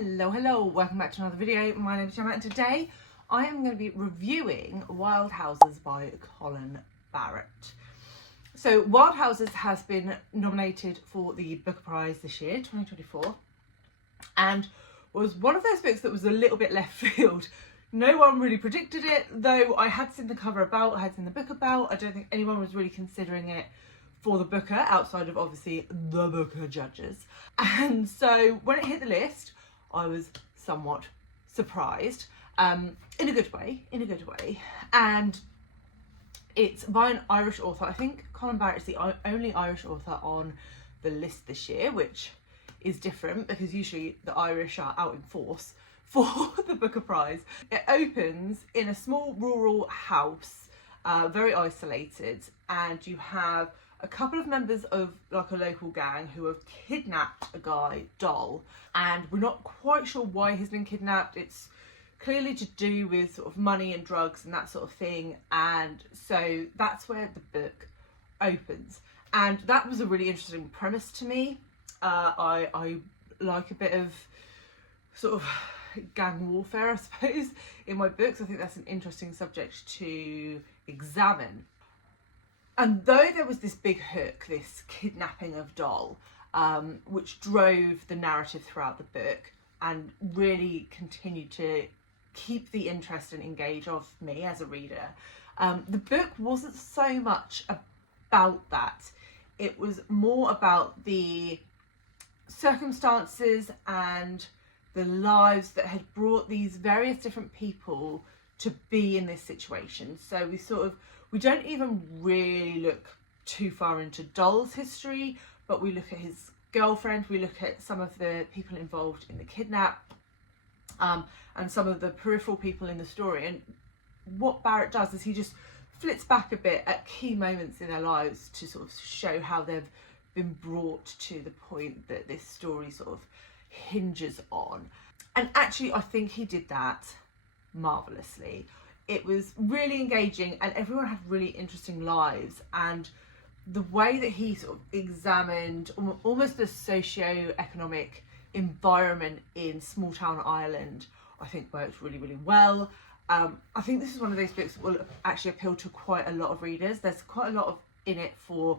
Hello, welcome back to another video. My name is Gemma and today I am going to be reviewing Wild Houses by Colin Barrett. So Wild Houses has been nominated for the Booker Prize this year, 2024, and was one of those books that was a little bit left field. No one really predicted it, though I had seen the cover about, I had seen the book about. I don't think anyone was really considering it for the Booker outside of obviously the Booker judges. And so when it hit the list, I was somewhat surprised, in a good way, and it's by an Irish author. I think Colin Barrett is the only Irish author on the list this year, which is different because usually the Irish are out in force for the Booker Prize. It opens in a small rural house, very isolated, and you have a couple of members of like a local gang who have kidnapped a guy, Doll, and we're not quite sure why he's been kidnapped. It's clearly to do with sort of money and drugs and that sort of thing, and so that's where the book opens. And that was a really interesting premise to me. I like a bit of sort of gang warfare, I suppose, in my books. I think that's an interesting subject to examine. And though there was this big hook, this kidnapping of Doll, which drove the narrative throughout the book and really continued to keep the interest and engage of me as a reader, the book wasn't so much about that. It was more about the circumstances and the lives that had brought these various different people to be in this situation. So we don't even really look too far into Doll's history, but we look at his girlfriend, we look at some of the people involved in the kidnap, and some of the peripheral people in the story. And what Barrett does is he just flits back a bit at key moments in their lives to sort of show how they've been brought to the point that this story sort of hinges on. And actually, I think he did that marvellously. It was really engaging and everyone had really interesting lives, and the way that he sort of examined almost the socio-economic environment in small town Ireland, I think worked really, really well. I think this is one of those books that will actually appeal to quite a lot of readers. There's quite a lot in it for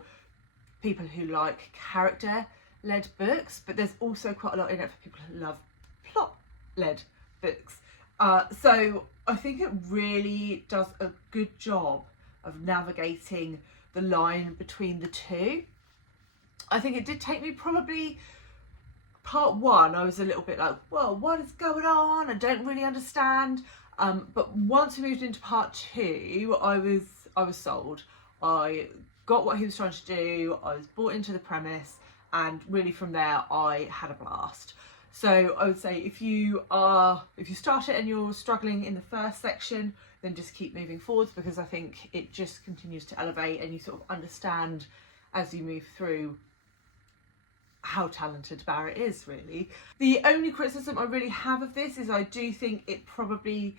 people who like character-led books, but there's also quite a lot in it for people who love plot-led books. So I think it really does a good job of navigating the line between the two. I think it did take me probably part one, I was a little bit like, whoa, what is going on? I don't really understand. But once we moved into part two, I was sold. I got what he was trying to do. I was bought into the premise, and really from there I had a blast. So I would say if you start it and you're struggling in the first section, then just keep moving forwards, because I think it just continues to elevate and you sort of understand as you move through how talented Barrett is, really. The only criticism I really have of this is I do think it probably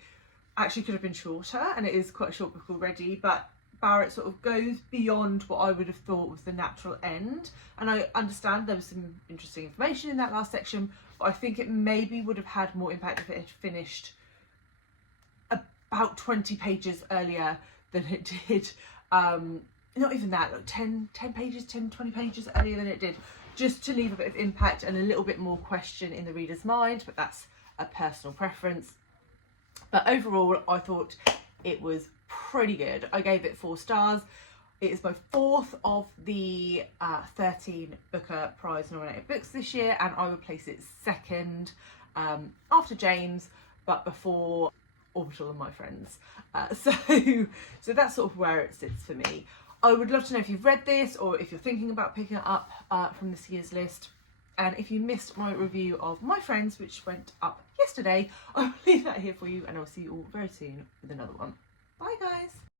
actually could have been shorter, and it is quite a short book already, but Barrett sort of goes beyond what I would have thought was the natural end. And I understand there was some interesting information in that last section, but I think it maybe would have had more impact if it had finished about 20 pages earlier than it did. Not even that, like 10 pages, 20 pages earlier than it did, just to leave a bit of impact and a little bit more question in the reader's mind, but that's a personal preference. But overall, I thought it was pretty good. I gave it 4 stars. It is my 4th of the 13 Booker Prize nominated books this year, and I would place it 2nd after James, but before Orbital and My Friends. So that's sort of where it sits for me. I would love to know if you've read this or if you're thinking about picking it up from this year's list. And if you missed my review of My Friends, which went up yesterday, I'll leave that here for you, and I'll see you all very soon with another one. Bye guys.